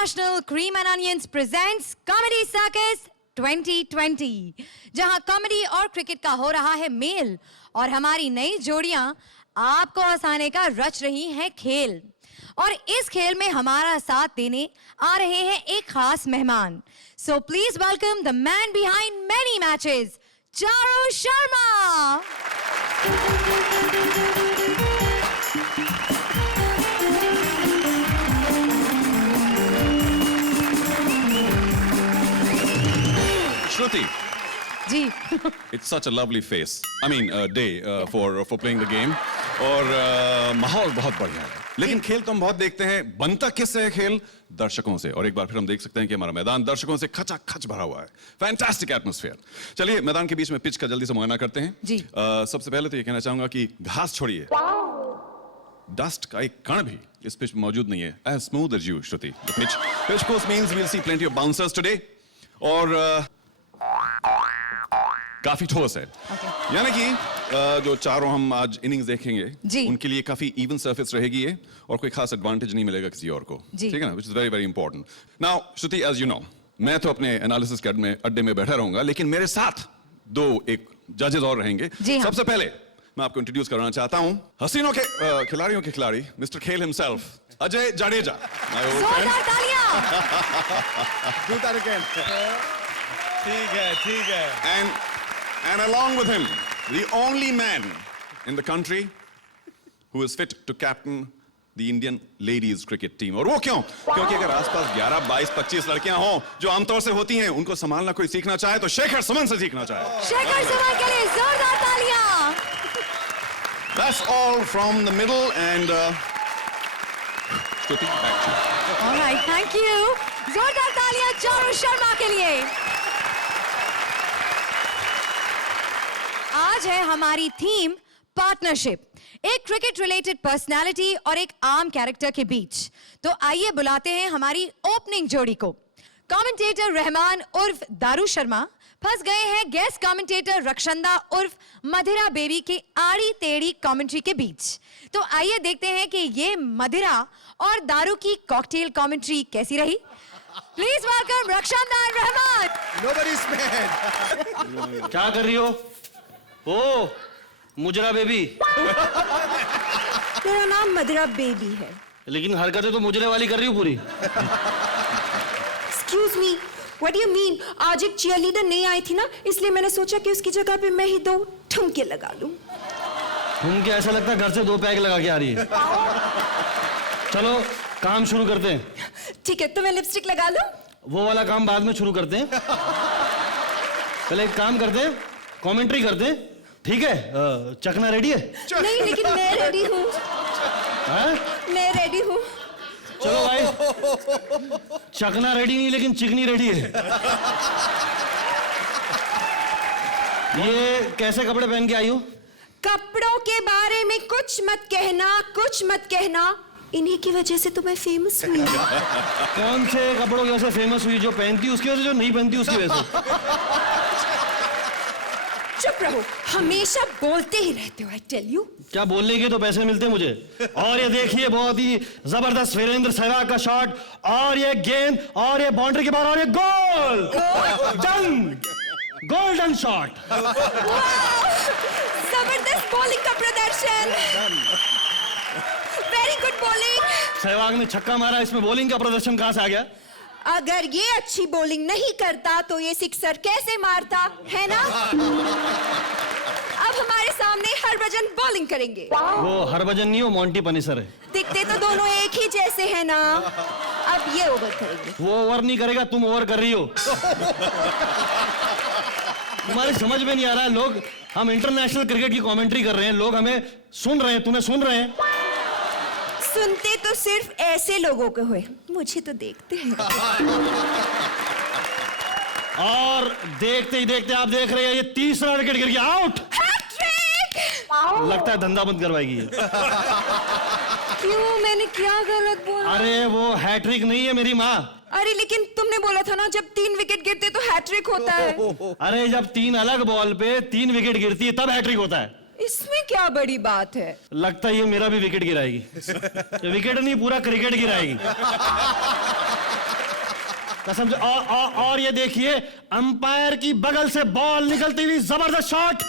International Cream and Onions presents Comedy Circus 2020, जहां comedy और cricket का हो रहा है मेल और हमारी नई जोड़ियां आपको हंसाने का रच रही हैं खेल। और इस खेल में हमारा साथ देने आ रहे हैं एक खास मेहमान। So please welcome the man behind many matches, Charu Sharma. Shruti. Ji It's such a lovely face. I mean, day for playing the game. और माहौल बहुत बढ़िया है। लेकिन खेल तो हम बहुत देखते हैं, बनता किससे है खेल? दर्शकों से। और एक बार फिर हम देख सकते हैं कि हमारा मैदान दर्शकों से खचाखच भरा हुआ है। Fantastic atmosphere. चलिए मैदान के बीच में पिच का जल्दी से मुआयना करते हैं। जी। सबसे पहले तो ये कहना चाहूंगा कि घास छोड़िए, डस्ट का एक कण भी इस पिच में मौजूद नहीं है। As smooth as you, Shruti. The pitch course means we'll see plenty of bouncers today. और काफी ठोस है। यानी कि जो चारों हम आज इनिंग्स देखेंगे उनके लिए काफी इवन सरफेस रहेगी ये और कोई खास एडवांटेज नहीं मिलेगा किसी और को, ठीक है ना? Which is very very important. Now, Shruti, as you know, मैं तो अपने एनालिसिस के अड्डे में बैठा रहूंगा, लेकिन मेरे साथ एक जजेस और रहेंगे। सबसे पहले मैं आपको इंट्रोड्यूस करना चाहता हूं हसीनों के खिलाड़ियों के खिलाड़ी, मिस्टर खेल हिमसेल्फ, अजय जाडेजा। जोरदार तालियां। ठीक है। And along with him, the only man in the country who is fit to captain the Indian ladies cricket team. और वो क्यों? क्योंकि अगर आसपास 11, 22, 25 लड़कियां हों जो आमतौर से होती हैं, उनको संभालना कोई सीखना चाहे तो शेखर सुमन से सीखना चाहे। शेखर सुमन के लिए जोरदार तालियां। That's all from the middle and Shruti, back to you. All right, thank you. जोरदार तालियां चारू शर्मा के लिए। आज है हमारी थीम पार्टनरशिप, एक क्रिकेट रिलेटेड पर्सनालिटी और एक आम कैरेक्टर के बीच। तो आइए बुलाते हैं हमारी ओपनिंग जोड़ी को। कमेंटेटर रहमान उर्फ दारू शर्मा फंस गए हैं गेस्ट कमेंटेटर रक्षंदा उर्फ मदिरा बेबी के आड़ी टेढ़ी कमेंट्री के बीच। तो आइए देखते हैं कि ये मदिरा और दारू की कॉकटेल कमेंट्री कैसी रही। Please welcome Rakshanda and Rahman. Nobody's mad. क्या कर रही हो? ओ मुजरा बेबी। तेरा नाम मदिरा बेबी है, लेकिन हरकतें तो मुजरे वाली कर रही हो पूरी। Excuse me, what do you mean? आज एक cheerleader नहीं आई थी ना, इसलिए मैंने सोचा कि उसकी जगह पे मैं ही 2 ठुमके लगा लूं। ठुमके ऐसा लगता है घर से 2 पैक लगा के आ रही है। चलो काम शुरू करते हैं। ठीक है, तो मैं लिपस्टिक लगा लूं? वो वाला काम बाद में शुरू करते हैं। पहले एक काम करते हैं, कमेंट्री करते हैं, ठीक है? चकना रेडी है? नहीं, लेकिन मैं रेडी हूँ। मैं रेडी हूँ। चलो भाई, चकना रेडी नहीं लेकिन चिकनी रेडी है। ये कैसे कपड़े पहन के आई हो? कपड़ों के बारे में कुछ मत कहना। इन्हीं की वजह से तो मैं फेमस हुई। कौन से कपड़ों की वजह से फेमस हुई? जो पहनती उसकी वजह से, जो नहीं पहनती उसकी वजह से? चुप रहो, हमेशा बोलते ही रहते हो। I tell you। क्या बोलने के तो पैसे मिलते हैं मुझे। और ये देखिए बहुत ही जबरदस्त वीरेंद्र सहवाग का शॉट, और ये गेंद, और ये बाउंड्री के बाहर, और ये गोल। Done, golden shot. जबरदस्त बॉलिंग का प्रदर्शन। Very good bowling. सहवाग ने छक्का मारा, इसमें बॉलिंग का प्रदर्शन कहां से आ गया? अगर ये अच्छी बॉलिंग नहीं करता तो ये सिक्सर कैसे मारता, है ना? अब हमारे सामने हरभजन बॉलिंग करेंगे। वो हरभजन नहीं, वो मोंटी पनिसर है। दिखते तो दोनों एक ही जैसे हैं ना। अब ये ओवर करेंगे। वो ओवर नहीं करेगा, तुम ओवर कर रही हो। तुम्हारी समझ में नहीं आ रहा है। लोग, हम इंटरनेशनल क्रिकेट की कमेंट्री कर रहे हैं, लोग हमें सुन रहे हैं, तुम्हें सुन रहे हैं। सुनते तो सिर्फ ऐसे लोगों को हुए, मुझे तो देखते हैं। और देखते ही देखते आप देख रहे हैं ये 3रा विकेट गिर गया, आउट। हैट्रिक! लगता है धंधा बंद करवाएगी ये। क्यों, मैंने क्या गलत बोला? अरे वो हैट्रिक नहीं है मेरी माँ। अरे लेकिन तुमने बोला था ना जब 3 विकेट गिरते तो हैट्रिक होता है। अरे जब 3 अलग बॉल पे 3 विकेट गिरती है तब हैट्रिक होता है। इसमें क्या बड़ी बात है? लगता है ये मेरा भी विकेट गिराएगी। ये विकेट नहीं, पूरा क्रिकेट गिराएगी। कसम से। और ये देखिए, अंपायर की बगल से बॉल निकलती हुई जबरदस्त शॉट।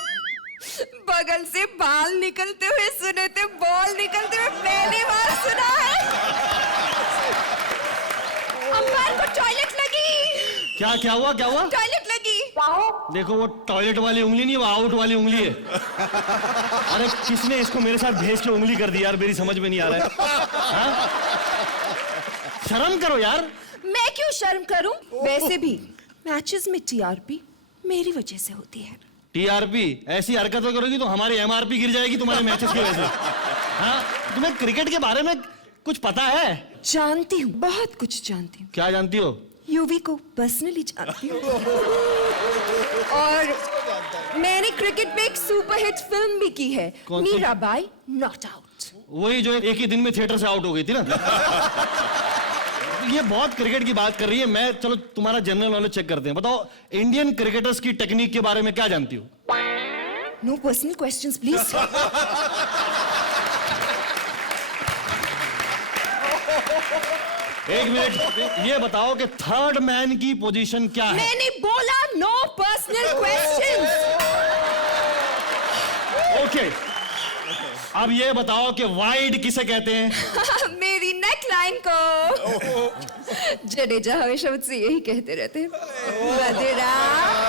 बगल से बाल निकलते हुए सुने थे, बॉल निकलते हुए पहली बार सुना है। अंपायर को टॉयलेट लगी। क्या हुआ? टॉयलेट लगी। देखो, वो टॉयलेट वाली उंगली नहीं, वो आउट वाली उंगली है। अरे किसने इसको मेरे साथ भेज के उंगली कर दी यार, मेरी समझ में नहीं आ रहा है। हाँ? शर्म करो यार। मैं क्यों शर्म करूं? वैसे भी मैचेस में टीआरपी मेरी वजह से होती है। टीआरपी? ऐसी हरकतें करोगी तो हमारी एमआरपी गिर जाएगी तुम्हारे मैचेस की वजह से। हाँ? तुम्हें क्रिकेट के बारे में कुछ पता है? जानती हूँ, बहुत कुछ जानती हूँ। क्या जानती हो? यूवी को पर्सनली जानती हूँ। और मैंने क्रिकेट में एक सुपरहिट फिल्म भी की है, कौन सी? Mirabai not out. वही जो एक ही दिन में थिएटर से आउट हो गई थी ना। ये बहुत क्रिकेट की बात कर रही है। मैं चलो तुम्हारा जनरल नॉलेज चेक करते हैं। बताओ, इंडियन क्रिकेटर्स की टेक्निक के बारे में क्या जानती हो? No personal questions please. एक मिनट, ये बताओ कि थर्ड मैन की पोजीशन क्या है? मैंने बोला नो पर्सनल क्वेश्चंस। ओके, अब ये बताओ कि वाइड किसे कहते हैं? मेरी नेक लाइन को। जडेजा हमेशा मुझसे यही कहते रहते हैं, बदेरा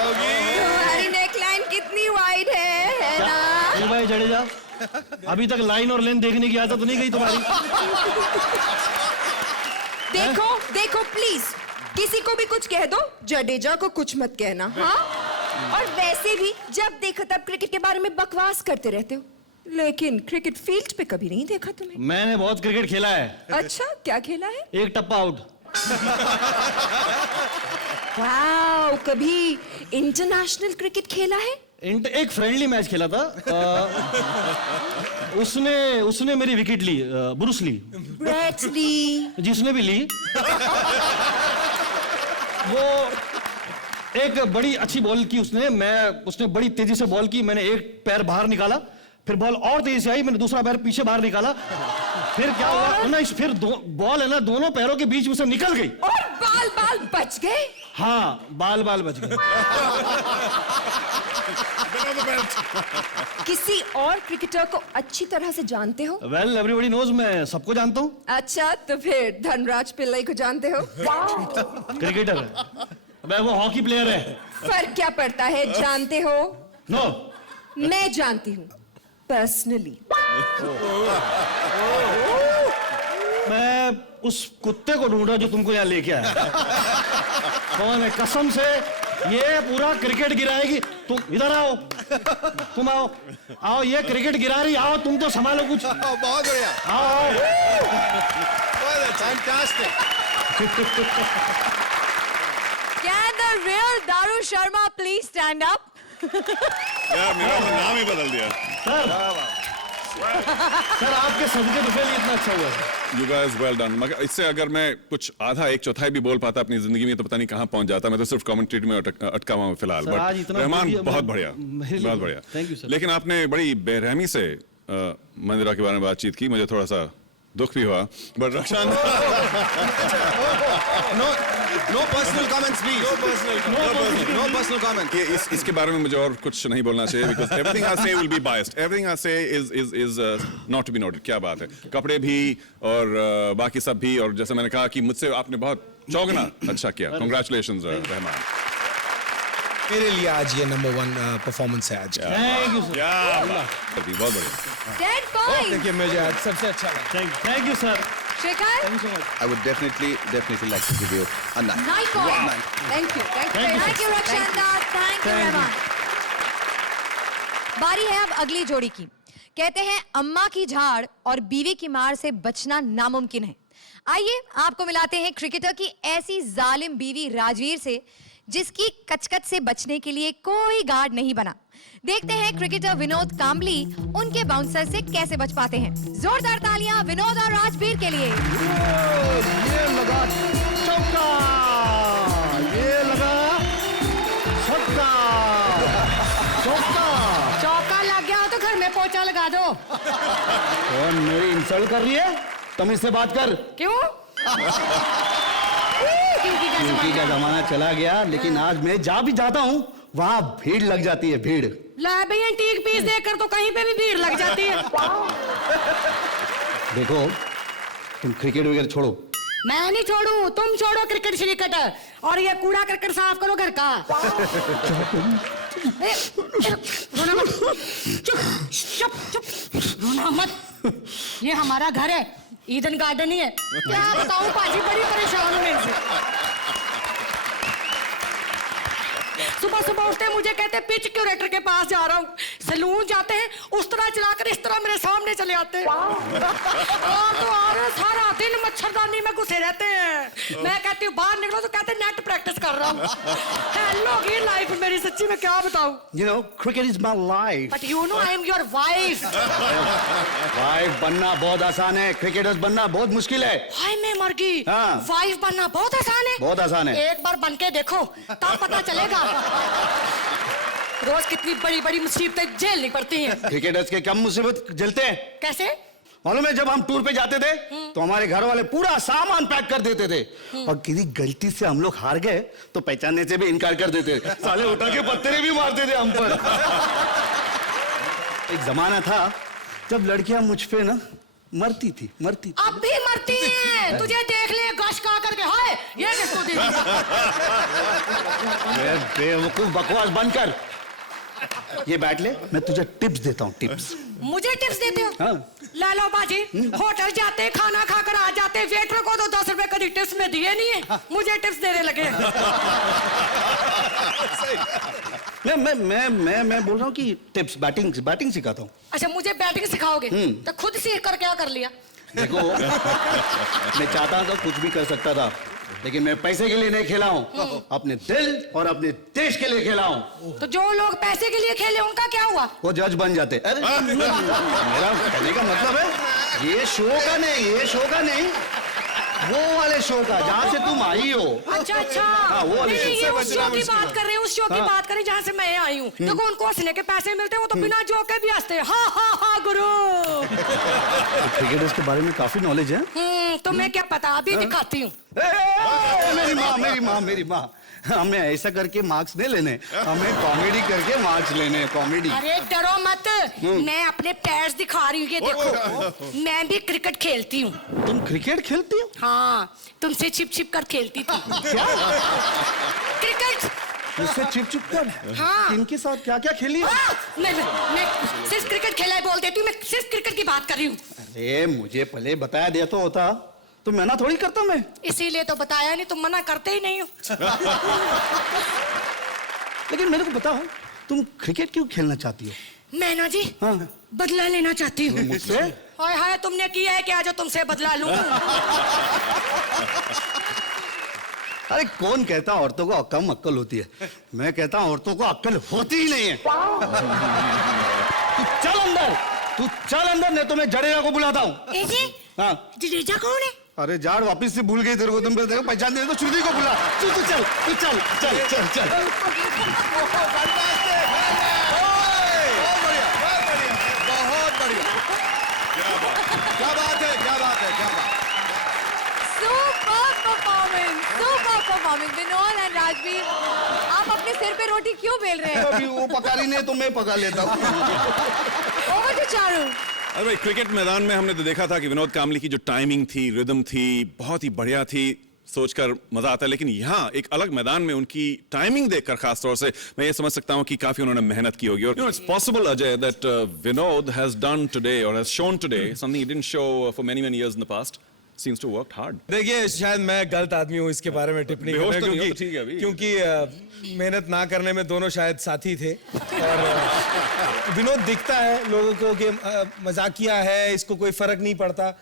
तुम्हारी नेक लाइन कितनी वाइड है ना? ये भाई जडेजा, अभी तक लाइन और लेंथ देखने की आदत तो नहीं गई तुम्हारी? देखो प्लीज, किसी को भी कुछ कह दो, जडेजा को कुछ मत कहना। हाँ? और वैसे भी जब देखो तब क्रिकेट के बारे में बकवास करते रहते हो, लेकिन क्रिकेट फील्ड पे कभी नहीं देखा तुम्हें। मैंने बहुत क्रिकेट खेला है। अच्छा, क्या खेला है? एक टप्पा आउट। वाओ, कभी इंटरनेशनल क्रिकेट खेला है? एक फ्रेंडली मैच खेला था। उसने मेरी विकेट ली, ब्रूस ली। Brett Lee. जिसने भी ली, वो एक बड़ी अच्छी बॉल की उसने बड़ी तेजी से बॉल की। मैंने एक पैर बाहर निकाला, फिर बॉल और तेजी से आई, मैंने दूसरा पैर पीछे बाहर निकाला। फिर क्या हुआ ना, फिर बॉल है ना दोनों पैरों के बीच में से निकल गई। और बाल बच गए? हाँ, बाल बच गए। किसी और क्रिकेटर को अच्छी तरह से जानते हो? वेल, एवरीबॉडी नोज, मैं सबको जानता हूँ। अच्छा, तो फिर धनराज पिल्लाई को जानते हो? क्रिकेटर है, मैं वो हॉकी प्लेयर है। फर्क क्या पड़ता है, जानते हो? नो, मैं जानती हूँ पर्सनली। मैं उस कुत्ते को ढूंढ रहा जो तुमको यहाँ लेके आया। कौन है? कसम से ये पूरा क्रिकेट गिराएगी। तुम इधर आओ, तुम आओ, ये क्रिकेट गिरा रही। आओ, तुम तो संभालो कुछ। बहुत बढ़िया। आओ। Fantastic. Can the real Daru Sharma please stand up? यार मेरा तो नाम ही बदल दिया। सर आपके सदके तो पहले इतना अच्छा हुआ। You guys well done। मगर इससे अगर मैं कुछ आधा एक चौथाई भी बोल पाता अपनी जिंदगी में तो पता नहीं कहाँ पहुंच जाता। मैं तो सिर्फ कमेंट्री में अटका हुआ हूँ फिलहाल। बट रहमान बहुत बढ़िया, बहुत बढ़िया। Thank you sir. लेकिन आपने बड़ी बेरहमी से मंदिरा के बारे में बातचीत की, मुझे थोड़ा सा दुख भी हुआ। But Rakshan No personal comments, please. No personal comments. ये इसके बारे में मुझे और कुछ नहीं बोलना चाहिए because everything I say will be biased. Everything I say is not to be noted. क्या बात है? कपड़े भी और बाकी सब भी, और जैसे मैंने कहा कि मुझसे आपने बहुत चौगना अच्छा किया। Congratulations रहमान। मेरे लिए आज ये नंबर 1 परफॉर्मेंस है आज। Thank you sir. बहुत बढ़िया। 10 points. देखिए मुझे आज सबसे अच्छा लगा। Thank you sir. Shekhar? I would definitely like to give you a 9. 9 points. Thank you. Thank you, Rakshanda. Thank you, Rahman. बारी है अब अगली जोड़ी की। कहते हैं अम्मा की झाड़ और बीवी की मार से बचना नामुमकिन है। आइए आपको मिलाते हैं क्रिकेटर की ऐसी जालिम बीवी राजवीर से जिसकी कचकच से बचने के लिए कोई गार्ड नहीं बना। देखते हैं क्रिकेटर विनोद कांबली उनके बाउंसर से कैसे बच पाते हैं। जोरदार तालियां विनोद और राजवीर के लिए। ये लगा चौका, ये लगा छक्का, चौका लग गया हो तो घर में पोछा लगा दो। कौन मेरी इंसल्ट कर रही है? तमीज से बात कर। क्यों? क्योंकि क्योंकि का जमाना चला गया, लेकिन आज मैं जहाँ भी जाता हूँ वहाँ भीड़ लग जाती है, भीड़। ला भाई एंटीक पीस देखकर तो कहीं पे भी भीड़ लग जाती है। देखो तुम क्रिकेट वगैरह छोड़ो। मैं नहीं छोड़ू, तुम छोड़ो क्रिकेट श्रिकेट, और ये कूड़ा करकट साफ करो घर का। रोना मत, चुप चुप चुप, रोना मत। ये हमारा घर है, ईडन गार्डन ही है। क्या बताऊं पाजी, बड़ी परेशान हूं इनसे। सुबह सुबह उठते मुझे कहते पिच क्यूरेटर के पास जा रहा हूँ, सैलून जाते हैं उस तरह चलाकर इस तरह मेरे सामने चले आते हैं। और तो और सारा दिन मच्छरदानी में घुसे रहते हैं। मैं कहती हूँ बाहर निकलो तो कहते नेट प्रैक्टिस कर रहा हूँ। हेलो ये लाइफ मेरी, सच्ची में क्या बताऊँ। You know, cricket is my life. But you know I am your wife. Wife बनना बहुत आसान है, क्रिकेटर्स बनना बहुत मुश्किल है। हाय मैं मर गई। हाँ। वाइफ बनना बहुत आसान है। बहुत आसान है। एक बार बन के देखो तब पता चलेगा। रोज कितनी बड़ी बड़ी मुसीबतें झेलनी पड़ती हैं। क्रिकेटर्स के कम मुसीबत झेलते हैं। कैसे? मालूम है, जब हम टूर पे जाते थे तो हमारे घर वाले पूरा सामान पैक कर देते थे, और किसी गलती से हम लोग हार गए तो पहचानने से भी इनकार कर देते। साले उठा के पत्थरे भी मारते थे हम पर। एक जमाना था जब लड़कियां मुझ पे ना मरती थी। अब भी मरती हैं। तुझे देख ले गश का करके, हाय ये किसको दी? बेवकूफ, बकवास बंद कर। ये बैठ ले, मैं तुझे टिप्स देता हूँ, टिप्स। मुझे टिप्स देते हो? हाँ। ला लो बाजी, होटल जाते खाना खाकर आ जाते, वेटर को तो 10 रुपए कभी टिप्स में दिए नहीं है, मुझे टिप्स देने लगे। मैं बोल रहा हूँ कि टिप्स, बैटिंग सिखाता हूँ। अच्छा मुझे बैटिंग सिखाओगे? तो खुद सीख कर क्या कर लिया? देखो मैं चाहता तो कुछ भी कर सकता था, लेकिन मैं पैसे के लिए नहीं खेला हूँ, अपने दिल और अपने देश के लिए खेला हूँ। तो जो लोग पैसे के लिए खेले उनका क्या हुआ? वो जज बन जाते। अरे मेरा कहने का मतलब है ये शो का नहीं, वो वाले शो का जहाँ से तुम आई हो। अच्छा हाँ, वो वाले नहीं, शो ये उस शो की बात कर रहे हैं, उस शो की बात करें जहाँ से मैं आई हूँ। देखो उनको हंसने के पैसे मिलते हैं, वो तो बिना जोक के भी हंसते हैं। हाँ हाँ हाँ गुरु। क्रिकेटर्स के बारे में काफी नॉलेज है। तुम्हें क्या पता, अभी दिखाती हूँ। मेरी माँ हमें ऐसा करके मार्क्स नहीं लेने, हमें कॉमेडी करके मार्क्स लेने, कॉमेडी। अरे डरो मत, मैं अपने पैर्स दिखा रही हूँ, ये देखो। मैं भी क्रिकेट खेलती हूँ। तुम क्रिकेट खेलती हो? हाँ, तुमसे छिप छिप कर खेलती थी। क्या? क्रिकेट मुझसे छिप कर? हाँ। किनके साथ क्या क्या खेली? मैं सिर्फ क्रिकेट खेला है बोल देती हूँ, मैं सिर्फ क्रिकेट की बात कर रही हूँ। अरे मुझे पहले बताया दिया तो होता, तो मना थोड़ी करता मैं। इसीलिए तो बताया नहीं, तुम मना करते ही नहीं हो। लेकिन मेरे को बताओ, तुम क्रिकेट क्यों खेलना चाहती हो? मैं ना जी हाँ। बदला लेना चाहती हूँ। मुझसे? हाय हाय, तुमने किया है क्या जो तुमसे बदला लूं? अरे कौन कहता औरतों को कम अक्ल होती है? मैं कहता हूँ औरतों को अक्ल होती ही नहीं है। तू चल अंदर, नहीं तो मैं जडेजा को बुलाता हूँ। हाँ। जडेजा कौन है? अरे जाड़ वापिस से भूल गई तेरे को, तुम देखो पहचान दे तो श्रुति को बुला। चल। बहुत बढ़िया। क्या बात है। Super performance Vinod and Rajveer, आप अपने सिर पे रोटी क्यों बेल रहे हैं? अभी वो पका रही नहीं तो मैं पका लेता हूँ। Over to Charu. अरे भाई, क्रिकेट मैदान में हमने तो देखा था कि विनोद कामली की जो टाइमिंग थी, रिदम थी, बहुत ही बढ़िया थी, सोचकर मजा आता है। लेकिन यहाँ एक अलग मैदान में उनकी टाइमिंग देखकर खास तौर से मैं ये समझ सकता हूँ कि काफी उन्होंने मेहनत की होगी। और it's possible Ajay that Vinod has done today और has shown today something he didn't show for many years in the past. Seems to work hard. देखिए शायद मैं गलत आदमी हूँ इसके बारे में टिप्पणी करने, क्योंकि मेहनत ना करने में दोनों शायद साथी थे। और विनोद दिखता है लोगों को कि मजाकिया है, इसको कोई फर्क नहीं पड़ता,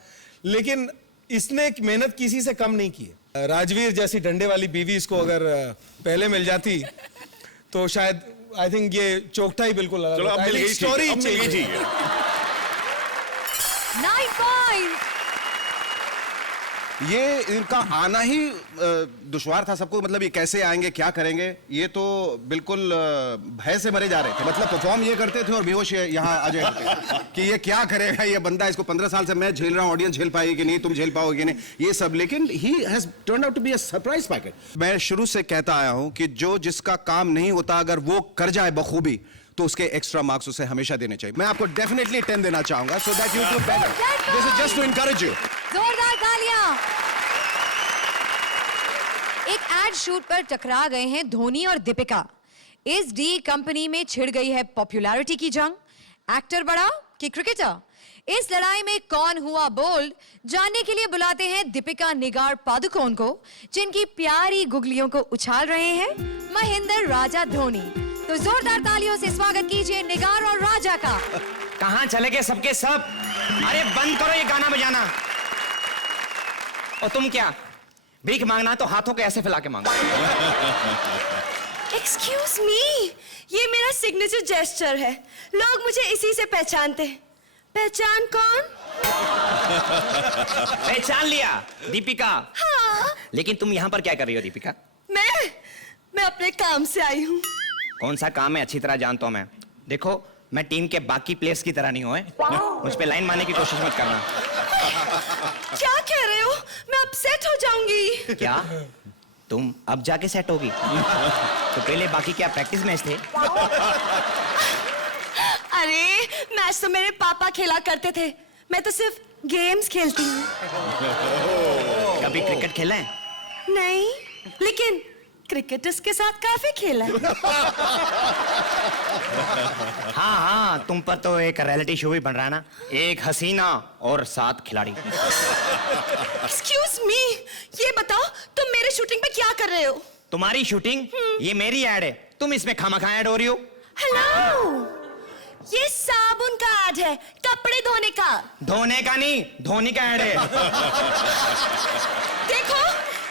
लेकिन इसने मेहनत किसी से कम नहीं की है। राजवीर जैसी डंडे वाली बीवी इसको अगर पहले मिल जाती तो शायद आई थिंक ये चौकटा ही बिल्कुल अलग चलो, अब मिल गई, स्टोरी अब मिल गई, ठीक है। 9 points. ये इनका आना ही दुश्वार था सबको, मतलब ये कैसे आएंगे, क्या करेंगे, ये तो बिल्कुल भय से मरे जा रहे थे। मतलब परफॉर्म ये करते थे और बेहोश यहाँ आ जाते कि ये क्या करेगा ये बंदा, इसको 15 साल से मैं झेल रहा हूँ, ऑडियंस झेल पाएगी कि नहीं, तुम झेल पाओगे कि नहीं, ये सब। लेकिन he has turned out to be a surprise packet. मैं शुरू से कहता आया हूँ कि जो जिसका काम नहीं होता अगर वो कर जाए बखूबी तो उसके एक्स्ट्रा मार्क्स उसे हमेशा देने चाहिए। मैं आपको डेफिनेटली 10 देना चाहूंगा, so that you do better. This is just to encourage you. जोरदार तालियां। एक एड शूट पर टकरा गए हैं धोनी और दीपिका। इस डी कंपनी में छिड़ गई है पॉपुलैरिटी की जंग। एक्टर बड़ा कि क्रिकेटर? इस लड़ाई में कौन हुआ बोल्ड, जानने के लिए बुलाते हैं दीपिका निगार पादुकोण को, जिनकी प्यारी गुगलियों को उछाल रहे हैं महेंद्र राजा धोनी। तो जोरदार तालियों से स्वागत कीजिए निगार और राजा का। कहां चले गए सबके सब? अरे बंद करो ये गाना बजाना। और तुम क्या भीख मांगना तो हाथों को ऐसे फैला के मांगो। एक्सक्यूज मी, ये मेरा सिग्नेचर जेस्चर है, लोग मुझे इसी से पहचानते हैं। पहचान कौन? पहचान लिया, दीपिका। हाँ। लेकिन तुम यहाँ पर क्या कर रही हो दीपिका? मैं अपने काम से आई हूँ। कौन सा काम है अच्छी तरह जानता हूँ मैं। देखो मैं टीम के बाकी प्लेयर्स की तरह नहीं हूँ, मुझ पे लाइन मारने की कोशिश मत करना। क्या कह रहे हो? मैं अपसेट हो जाऊंगी। क्या तुम अब जाके सेट होगी? तो पहले बाकी क्या प्रैक्टिस मैच थे? अरे मैच तो मेरे पापा खेला करते थे, मैं तो सिर्फ गेम्स खेलती हूँ। कभी क्रिकेट खेला है? नहीं, लेकिन क्रिकेटर्स के साथ काफी खेला है। हाँ हाँ, तुम पर तो एक रियलिटी शो भी बन रहा है ना, एक हसीना और 7 खिलाड़ी। एक्सक्यूज मी, ये बताओ तुम मेरे शूटिंग पे क्या कर रहे हो? तुम्हारी शूटिंग? ये मेरी ऐड है, तुम इसमें खामखा ऐड हो रही हो। हेलो, ये साबुन का ऐड है, कपड़े धोने का। धोने का नहीं, धोनी का ऐड है। देखो,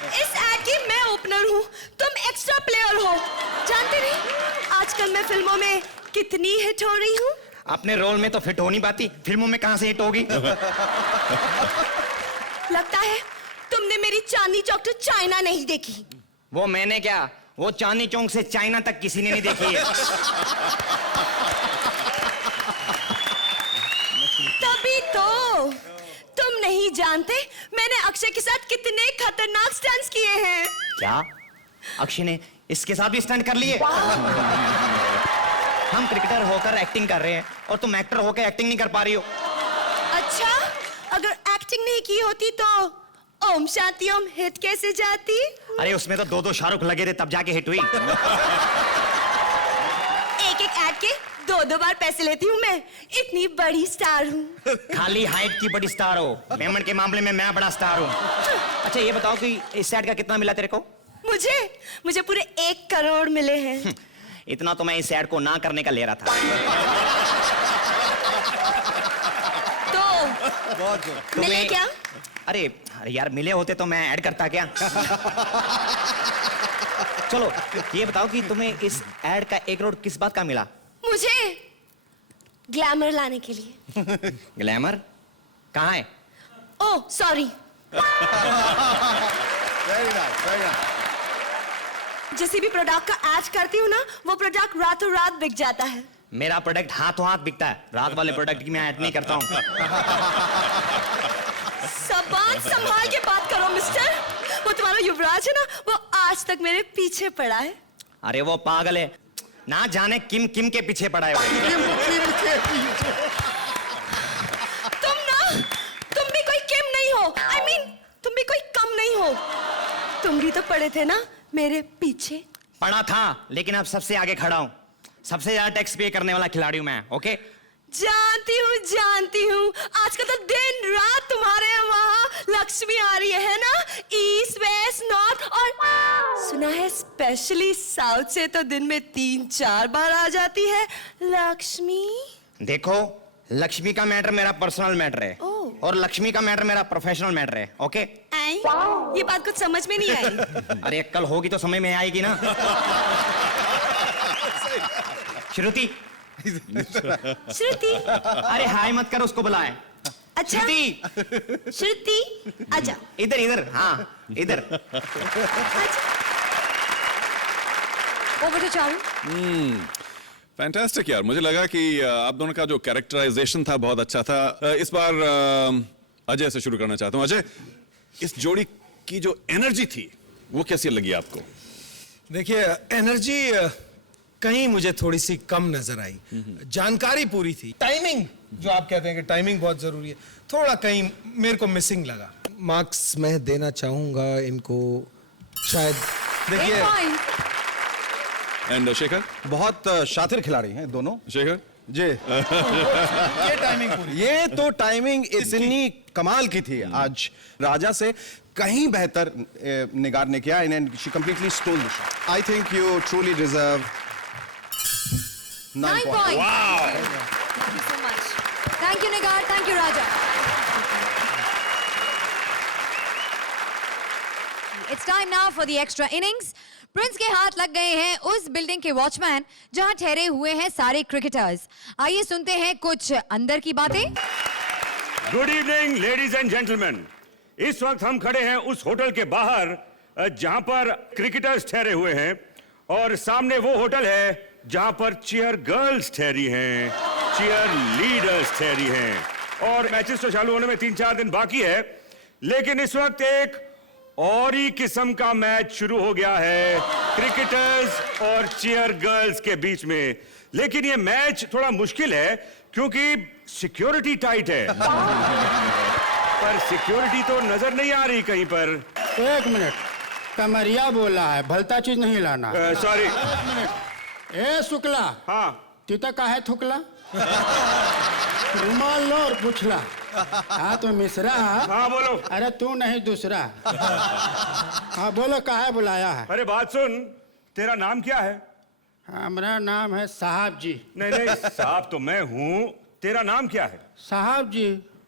इस ऐड की मैं ओपनर हूँ, तुम एक्स्ट्रा प्लेयर हो। जानते नहीं, आजकल मैं फिल्मों में कितनी हिट हो रही हूँ। अपने रोल में तो फिट हो नहीं पाती, फिल्मों में कहां से हिट होगी? लगता है तुमने मेरी चांदनी चौक टू चाइना नहीं देखी। वो मैंने क्या, वो चांदनी चौक से चाइना तक किसी ने नहीं देखी है। तभी तो तुम नहीं जानते मैंने अक्षय के साथ कितने खतरनाक स्टंट्स किए हैं। क्या अक्षय ने इसके साथ भी स्टंट कर लिए? हम क्रिकेटर होकर एक्टिंग कर रहे हैं और तुम एक्टर होकर एक्टिंग नहीं कर पा रही हो। अच्छा, अगर एक्टिंग नहीं की होती तो ओम शांति ओम हिट कैसे जाती? अरे उसमें तो 2-2 शाहरुख लगे थे तब जाके हिट हुई। एक ऐड के 2-2 बार पैसे लेती हूँ मैं, इतनी बड़ी स्टार हूँ। खाली हाइट की बड़ी स्टार हो, पेमेंट के मामले में मैं बड़ा स्टार हूँ। अच्छा ये बताओ कि इस ऐड का कितना मिला तेरे को? मुझे पूरे 1 करोड़ मिले हैं। इतना तो मैं इस ऐड को ना करने का ले रहा था। तो मिले क्या? अरे यार मिले होते तो मैं ऐड करता क्या? चलो ये बताओ कि तुम्हें इस ऐड का 1 करोड़ किस बात का मिला? मुझे ग्लैमर लाने के लिए। ग्लैमर कहाँ है? Oh sorry. जिस भी प्रोडक्ट का ऐड करती हूँ ना, वो प्रोडक्ट रातों रात बिक जाता है। मेरा प्रोडक्ट हाथों हाथ बिकता है, रात वाले प्रोडक्ट की मैं ऐड नहीं करता हूँ। ज़बान संभाल के बात करो मिस्टर। वो तुम्हारा युवराज है ना, वो आज तक मेरे पीछे पड़ा है। अरे वो पागल है, ना जाने किम किम के पीछे पड़ा है। तुम भी कोई किम नहीं हो। I mean, तुम भी कोई कम नहीं हो। तुम भी तो पड़े थे ना मेरे पीछे। पड़ा था, लेकिन अब सबसे आगे खड़ा हूँ। सबसे ज्यादा टैक्स पे करने वाला खिलाड़ी हूँ मैं। ओके जानती हूँ। आजकल तो दिन रात तुम्हारे वहाँ लक्ष्मी आ रही है ना, ईस्ट वेस्ट नॉर्थ, और सुना है स्पेशली साउथ से तो दिन में 3-4 बार आ जाती है लक्ष्मी। देखो, लक्ष्मी का मैटर मेरा पर्सनल मैटर है और लक्ष्मी का मैटर मेरा प्रोफेशनल मैटर है। ओके ये बात कुछ समझ में नहीं आई। अरे अक्कल होगी तो समझ में आएगी ना। श्रुति। श्रुति? अरे हाय मत कर, उसको बुलाए। अच्छा श्रुति श्रुति आजा इधर इधर हाँ इधर ओवर टू चारू। फैंटास्टिक यार, मुझे लगा कि आप दोनों का जो कैरेक्टराइजेशन था बहुत अच्छा था। इस बार अजय से शुरू करना चाहता हूँ। अजय, इस जोड़ी की जो एनर्जी थी वो कैसी लगी आपको? देखिए, एनर्जी कहीं मुझे थोड़ी सी कम नजर आई। जानकारी पूरी थी, टाइमिंग जो आप कहते हैं कि टाइमिंग बहुत जरूरी है, थोड़ा कहीं मेरे को मिसिंग लगा। मार्क्स मैं देना चाहूंगा इनको शायद, देखिए। एंड शेखर? बहुत शातिर खिलाड़ी हैं दोनों। शेखर जी। ये टाइमिंग पूरी, ये तो टाइमिंग इतनी कमाल की थी आज, राजा से कहीं बेहतर निगार ने किया। And she completely stole the show. I think you truly deserve 9 points. Wow, Thank you so much. Thank you, Nigar. Thank you, Raja. It's time now for the extra innings. Prince के हाथ लग गए हैं उस building के watchman जहां ठहरे हुए हैं सारे क्रिकेटर्स। आइए सुनते हैं कुछ अंदर की बातें। Good evening ladies and gentleman. इस वक्त हम खड़े हैं उस होटल के बाहर जहां पर क्रिकेटर्स ठहरे हुए हैं, और सामने वो होटल है जहां पर चीयर गर्ल्स ठहरी हैं, चीयर लीडर्स ठहरी हैं। और मैचेस तो चालू होने में 3-4 दिन बाकी है, लेकिन इस वक्त एक और ही किस्म का मैच शुरू हो गया है क्रिकेटर्स और चीयर गर्ल्स के बीच में। लेकिन ये मैच थोड़ा मुश्किल है क्योंकि सिक्योरिटी टाइट है। पर सिक्योरिटी तो नजर नहीं आ रही कहीं पर। 1 मिनट, कमरिया बोला है, भलता चीज नहीं लाना। सॉरी। ए शुक्ला, हाँ तीता का है थुकला? रुमाल लो और पूछला। हाँ तो मिश्रा। हाँ बोलो। अरे तू नहीं दूसरा। हाँ बोलो, काहे बुलाया है? अरे बात सुन, तेरा नाम क्या है? हमारा नाम है साहब जी। नहीं नहीं, साहब तो मैं हूँ, तेरा नाम क्या है? साहब जी।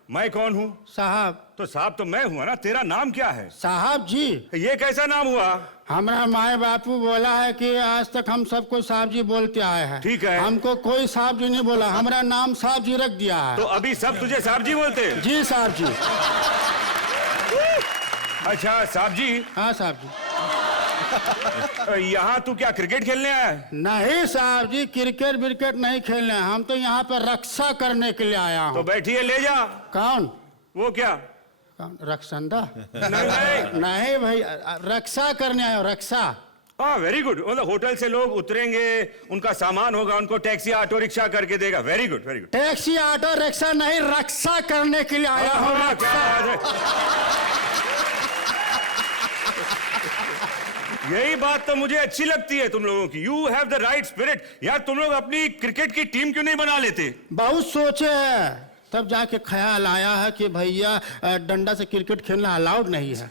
मैं कौन हूँ? साहब। तो साहब तो मैं हूँ ना, तेरा नाम क्या है? साहब जी। ये कैसा नाम हुआ? हमारा माए बापू बोला है कि आज तक हम सबको साहब जी बोलते आए हैं। ठीक है। हमको कोई साहब जी नहीं बोला, हमारा नाम साहब जी रख दिया है। तो अभी सब तुझे साहब जी बोलते हैं? जी साहब जी। अच्छा साहब जी। हाँ साहब जी। यहाँ तू क्या क्रिकेट खेलने आया है? नहीं साहब जी, क्रिकेट विकेट नहीं खेलने, हम तो यहाँ पर रक्षा करने के लिए आया हूँ। तो बैठिए, ले जा। कौन? वो क्या? कौन? रक्षंदा? नहीं नहीं भाई, रक्षा करने आया हूँ, रक्षा। हाँ वेरी गुड। मतलब होटल से लोग उतरेंगे, उनका सामान होगा, उनको टैक्सी ऑटो रिक्शा करके देगा। Very good very good. Taxi auto rickshaw नहीं, रक्षा करने के लिए आया हूँ। हाँ, क्या बात है। यही बात तो मुझे अच्छी लगती है तुम लोगों की। You have the right spirit. यार तुम लोग अपनी क्रिकेट की टीम क्यों नहीं बना लेते? बहुत सोचे हैं, तब जाके ख्याल आया है कि भैया डंडा से क्रिकेट खेलना अलाउड नहीं है।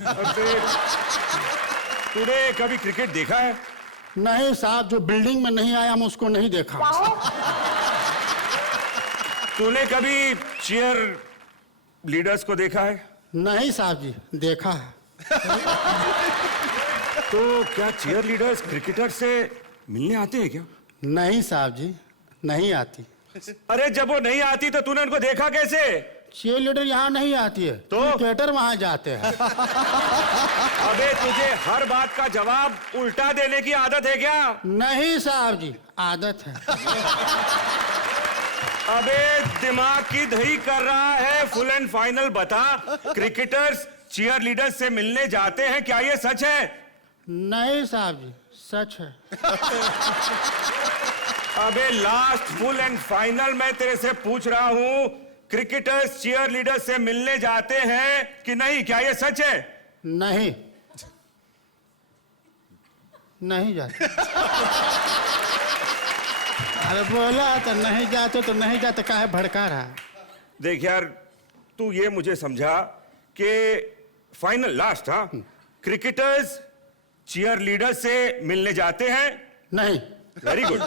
तूने कभी क्रिकेट देखा है? नहीं साहब, जो बिल्डिंग में नहीं आया मैं उसको नहीं देखा। तूने कभी चीयर लीडर्स को देखा है? नहीं साहब जी, देखा है। तो क्या चीयर लीडर्स क्रिकेटर से मिलने आते हैं क्या? नहीं साहब जी, नहीं आती। अरे जब वो नहीं आती तो तूने उनको देखा कैसे? चीयर लीडर यहाँ नहीं आती है, तो क्रिकेटर वहाँ जाते हैं। अबे तुझे हर बात का जवाब उल्टा देने की आदत है क्या? नहीं साहब जी, आदत है। अबे दिमाग की दही कर रहा है। फुल एंड फाइनल बता, क्रिकेटर्स चीयर लीडर्स से मिलने जाते हैं, क्या ये सच है? नहीं साहब जी, सच है। अबे लास्ट फुल एंड फाइनल मैं तेरे से पूछ रहा हूं, क्रिकेटर्स चीयर लीडर्स से मिलने जाते हैं कि नहीं, क्या ये सच है? नहीं, नहीं जाते। अरे बोला तो नहीं जाते, तो नहीं जाते, काहे भड़का रहा है? देख यार, तू ये मुझे समझा कि फाइनल लास्ट, हाँ, क्रिकेटर्स चीयर लीडर से मिलने जाते हैं? नहीं। Very good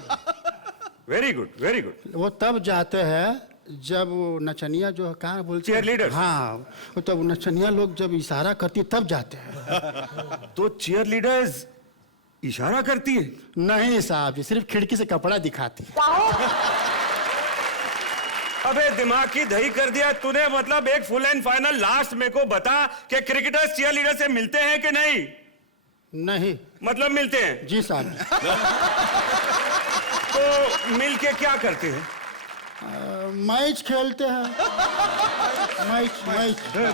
very good very good. वो तब जाते हैं जब वो नचनिया जो है, कहाँ बोलते चीयर लीडर? हाँ, वो तब नचनिया लोग जब इशारा करती है तब जाते हैं। तो चीयर लीडर्स इशारा करती है? नहीं साहब जी, सिर्फ खिड़की से कपड़ा दिखाती है। अबे दिमाग की दही कर दिया तूने। मतलब एक फुल एंड फाइनल लास्ट मेरे को बता कि क्रिकेटर्स चीयर लीडर से मिलते हैं कि नहीं? नहीं। मतलब मिलते हैं? जी साहब। तो मिल के क्या करते हैं? मैच खेलते हैं। मैच।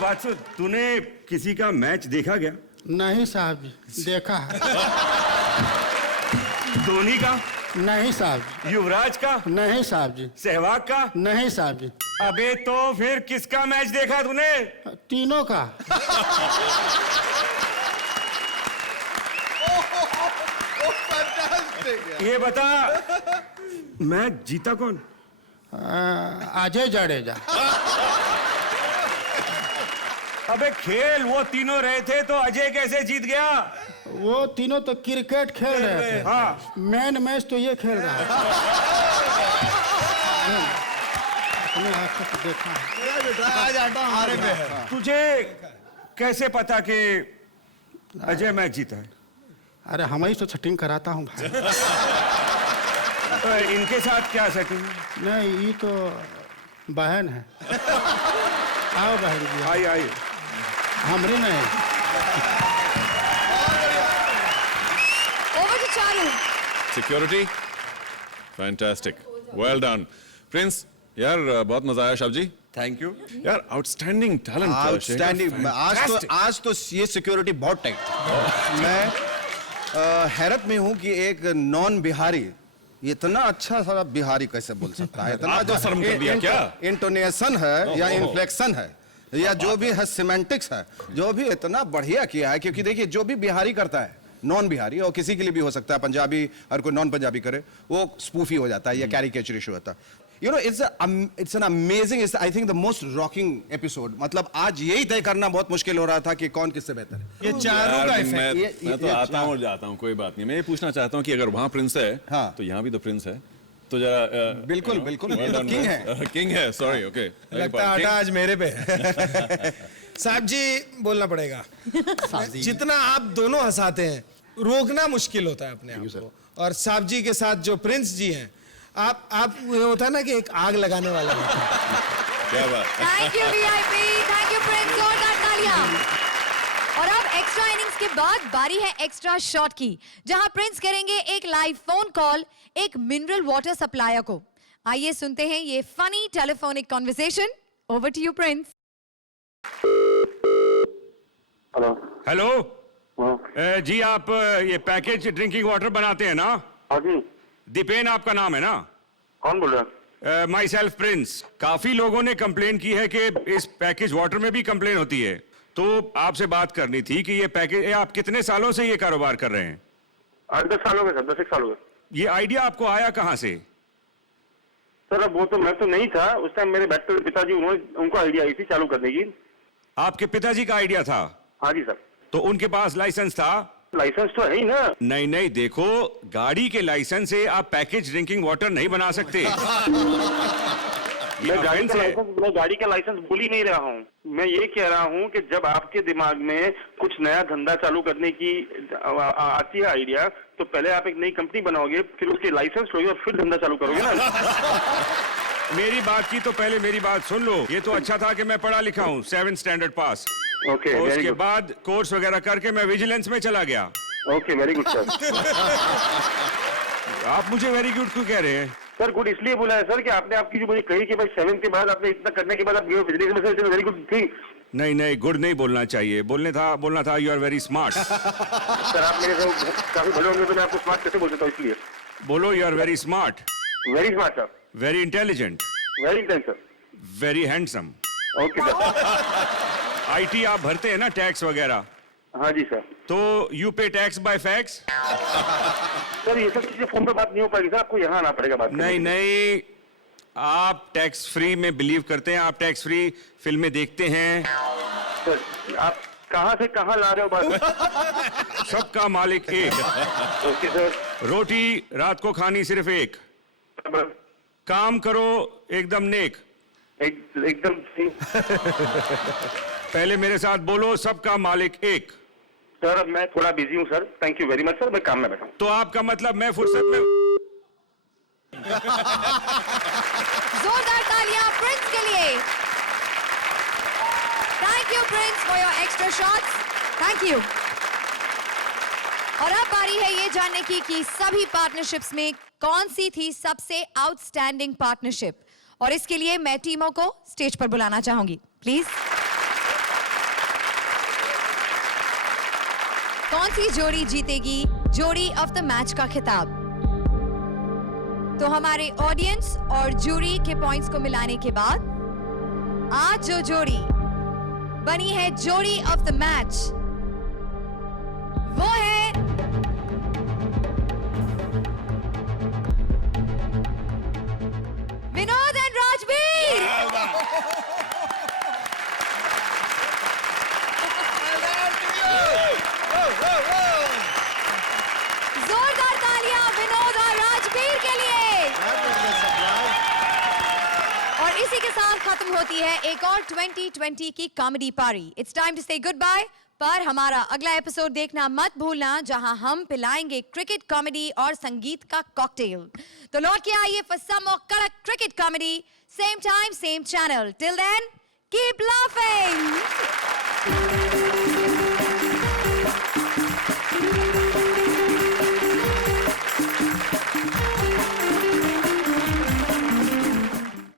बात सुन, तूने किसी का मैच देखा क्या? नहीं साहब जी, देखा है। धोनी का? नहीं साहब। युवराज का? नहीं साहब जी। सहवाग का? नहीं साहब जी। अबे तो फिर किसका मैच देखा तूने? तीनों का। ये बता, मैच जीता कौन? अजय जडेजा। अबे खेल, वो तीनों रहे थे तो अजय कैसे जीत गया? वो तीनों तो क्रिकेट खेल रहे थे। हाँ। मेन मैच तो ये खेल रहा है। अपने आंखों से देखा है। तुझे कैसे पता कि अजय मैच जीता है? अरे हम ही तो सेटिंग कराता हूँ भाई। तो इनके साथ क्या सेटिंग? नहीं, ये तो बहन है। आओ बहन जी। आई आई। हमरी नहीं। Over to Charu. Security, fantastic, well done, Prince. यार बहुत मजा आया शाब जी। थैंक यू यार आउटस्टैंडिंग टैलेंट। आउटस्टैंडिंग। आज तो ये सिक्योरिटी बहुत टाइट थी। मैं हैरत में हूँ कि एक नॉन बिहारी इतना अच्छा सारा बिहारी कैसे बोल सकता है? इतना जो शर्म कर दिया क्या? इंटोनेशन है या इन्फ्लेक्शन है या जो भी है सिमेंटिक्स है, जो भी इतना बढ़िया किया है। क्योंकि देखिए, जो भी बिहारी करता है, नॉन बिहारी, और किसी के लिए भी हो सकता है, पंजाबी और कोई नॉन पंजाबी करे, वो स्पूफी हो जाता है या कैरिकेचर इशू होता है। You know, it's an amazing, it's I think the most rocking episode. मतलब आज यही तय करना बहुत मुश्किल हो रहा था कि कौन किससे बेहतर है। ये चारों का इफेक्ट। मैं तो आता हूँ और जाता हूँ, कोई बात नहीं। मैं ये पूछना चाहता हूँ कि अगर वहाँ प्रिंस है, हाँ, तो यहाँ भी तो प्रिंस है, तो जरा बिल्कुल बिल्कुल किंग है। किंग है, सॉरी, ओके। लगता है आटा आज मेरे पे। साहब जी बोलना पड़ेगा। जितना आप दोनों हंसाते हैं, रोकना मुश्किल होता है अपने आप को। और साहब जी के साथ जो प्रिंस जी हैं, आप ये होता है ना कि एक आग लगाने वाला होता है। क्या बात। Thank you VIP, thank you Prince, जोरदार तालियां। और अब एक्स्ट्रा इनिंग्स के बाद बारी है एक्स्ट्रा शॉट की, जहां प्रिंस करेंगे एक लाइव फोन कॉल एक मिनरल वाटर सप्लायर को। आइए सुनते हैं ये funny telephonic conversation. Over to you Prince. Hello hello. जी आप ये पैकेज ड्रिंकिंग वाटर बनाते हैं ना? हाँ जी। दीपेन आपका नाम है ना? कौन बोल रहा है? My self Prince. काफी लोगों ने कंप्लेन की है कि इस पैकेज वाटर में भी कंप्लेन होती है, तो आपसे बात करनी थी कि ये पैकेज, आप कितने सालों से ये कारोबार कर रहे हैं? 10 साल हो गए सर, 10 साल हो गए। ये आइडिया आपको आया कहाँ से? सर अब वो तो मैं तो नहीं था उस टाइम, मेरे बैठते हुए पिताजी, उनको आइडिया आई थी चालू करने की। आपके पिताजी का आइडिया था? हाँ जी सर। तो उनके पास लाइसेंस था? लाइसेंस तो है ही ना। नहीं नहीं, देखो गाड़ी के लाइसेंस से आप पैकेज ड्रिंकिंग वाटर नहीं बना सकते। मैं गाड़ी का लाइसेंस भूल ही नहीं रहा हूँ। मैं ये कह रहा हूँ कि जब आपके दिमाग में कुछ नया धंधा चालू करने की आती है आइडिया, तो पहले आप एक नई कंपनी बनाओगे, फिर उसके लाइसेंस लोगे और फिर धंधा चालू करोगे ना। मेरी बात की तो पहले मेरी बात सुन लो। ये तो अच्छा था कि मैं पढ़ा लिखा हूँ, 7th स्टैंडर्ड पास। ओके, उसके बाद कोर्स वगैरह करके मैं विजिलेंस में चला गया। Okay, very good sir. आप मुझे वेरी गुड क्यों कह रहे हैं? सर गुड इसलिए बोला है सर कि आपने आपकी जो मुझे कही कि भाई 7th के बाद आपने इतना करने के बाद आप विजिलेंस में से, वेरी गुड थिंग। नहीं नहीं, गुड नहीं बोलना चाहिए, बोलना था you are very smart. Sir आप मेरे से काफी बड़े होंगे तो मैं आपको स्मार्ट कैसे बोल सकता हूँ, इसलिए बोलो you are very smart. Very smart sir. Very intelligent. Very intelligent sir. Very handsome. Okay sir. IT आप भरते हैं ना, टैक्स वगैरह? हाँ जी सर। तो you pay tax by fax? Sir ये सब चीजें फोन पे बात नहीं हो पाएगी सर, आपको यहाँ आना पड़ेगा बात करने। नहीं नहीं, आप टैक्स फ्री में बिलीव करते हैं, आप टैक्स फ्री फिल्में देखते हैं। सर आप कहाँ से कहाँ ला रहे हो बात? सबका मालिक एक। Okay sir. रोटी रात को खानी सिर्फ एक। काम करो एकदम नेक। एकदम सही। पहले मेरे साथ बोलो, सबका मालिक एक। सर मैं थोड़ा बिजी हूँ sir, thank you very much sir, मैं काम में बैठा हूँ। तो आपका मतलब मैं फुर्सत में जोरदार तालियां प्रिंस के लिए। Thank you Prince for your extra shots, thank you. और अब बारी है ये जानने की कि सभी पार्टनरशिप्स में कौन सी थी सबसे आउटस्टैंडिंग पार्टनरशिप, और इसके लिए मैं टीमों को स्टेज पर बुलाना चाहूंगी, प्लीज। कौन सी जोड़ी जीतेगी जोड़ी ऑफ द मैच का खिताब? तो हमारे ऑडियंस और जूरी के पॉइंट्स को मिलाने के बाद आज जो जोड़ी बनी है जोड़ी ऑफ द मैच वो है विनोद एंड राजवीर। जोरदार तालियां विनोद और राजवीर के लिए। और इसी के साथ खत्म होती है एक और 2020 की कॉमेडी पारी। इट्स टाइम टू से गुड बाय, पर हमारा अगला एपिसोड देखना मत भूलना, जहां हम पिलाएंगे क्रिकेट कॉमेडी और संगीत का कॉकटेल। तो लौट के आइए फॉर सम मोर कड़क cricket comedy, same time same channel. Till then keep laughing.